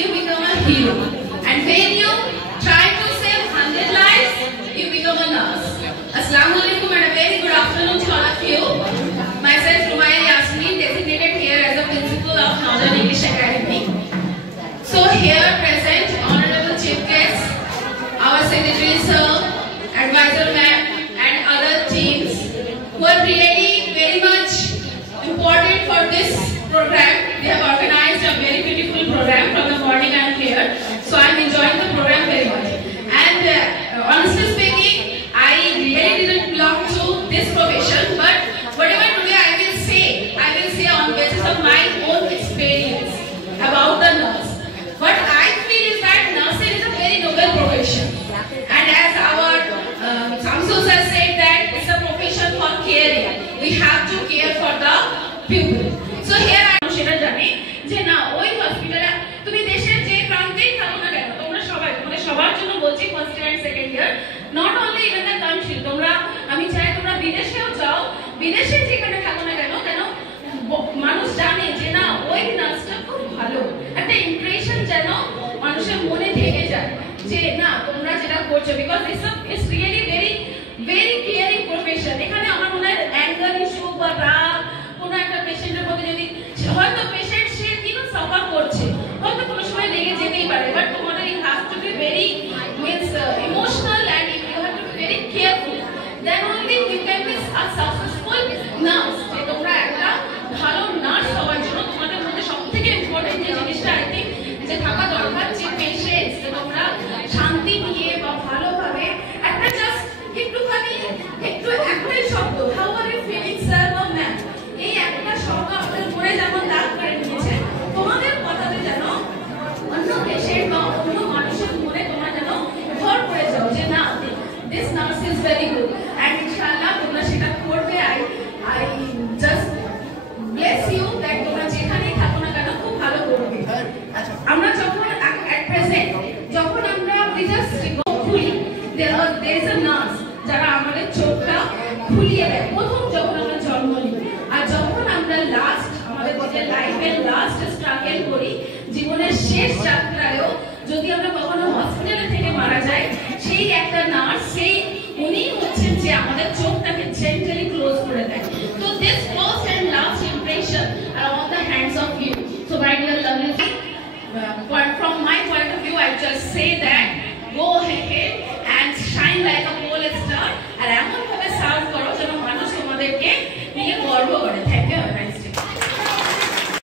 you become a hero. And when you try to save 100 lives, you become a nurse. Assalamu alaikum and a very good afternoon to all of you. Myself, Rumayya Yasmin, designated here as a principal of Northern English Academy. So here present, honorable chief guests, our secretary sir, advisor ma'am, and other teams who are really very much important for this program. They have organized a very beautiful program from the morning I am here. So I am enjoying the program very much. And honestly speaking, I really didn't belong to this profession, but whatever today I will say on basis of my own experience about the nurse. What I feel is that nursing is a very noble profession. And as our Samsul sir said that it's a profession for caring. We have to care for the people. So here I am সেটা জানি যে না ওই হসপিটালে তুমি দেশের যে প্রান্তেই থাকো না কেন তোমরা সবাই তোমাদের সবার জন্য বলছি first year and second year not only even the country তোমরা আমি চাই তোমরা বিদেশেও যাও বিদেশে যেখানে থাকো না কেন কেন মানুষ জানে যে না ওই নার্সটা খুব ভালো একটা ইমপ্রেশন যেন মানুষের মনে থেকে যায় যে না তোমরা যেটা করছো because this is really very very caring profession এখানে আমার মনে হয় অ্যাঙ্গার ইস্যু বা রাগ কোনো একটা পেশেন্টের প্রতি যদি হয়তো পেশেন্ট সে কিন্তু সাফার করছে হয়তো কোনো সময় লেগে যেতেই পারে বাট তোমাদের you have to be very means emotional and you have to be very careful then only you can be a successful nurse যে তোমরা একটা ভালো নার্স হওয়ার জন্য তোমাদের মধ্যে সবথেকে ইম্পর্টেন্ট যে জিনিসটা আই থিঙ্ক যে থাকা দরকার যে পেশেন্স যে তোমরা শান্তি নিয়ে বা ভালোভাবে একটা জাস্ট একটুখানি একটু একটাই শব্দ how are you feeling sir বা ম্যাম এই একটা শব্দ আমাদের মনে যেমন দাগ করে নিয়েছে তোমাদের কথাতে যেন অন্য পেশেন্ট বা অন্য মানুষের মনে তোমরা যেন ঘর করে যাও যে না this nurse is very good and ইনশাআল্লাহ তোমরা সেটা করবে I just bless you that তোমরা যেখানেই থাকো না কেন খুব ভালো করবে আমরা যখন অ্যাট প্রেজেন্ট যখন আমরা জাস্ট খুলি there is a nurse যারা আমাদের চোখটা খুলিয়ে দেয় প্রথম যখন আমরা জন্ম নিই আর যখন আমরা লাস্ট আমাদের যে লাইফের লাস্ট স্ট্রাগল করি জীবনের শেষ যাত্রায়ও যদি আমরা কখনো হসপিটালে থেকে মারা যাই সেই একটা নার্স সেই উনি হচ্ছেন যে আমাদের চোখটাকে জেন্টলি ক্লোজ করে দেয় তো this first and last impression are on the hands of you so my dear lovely from my point of view I just say that go ahead and shine like a pole star আর এমন ভাবে সার্ভ করো যেন মানুষ তোমাদেরকে নিয়ে গর্ব করে thank you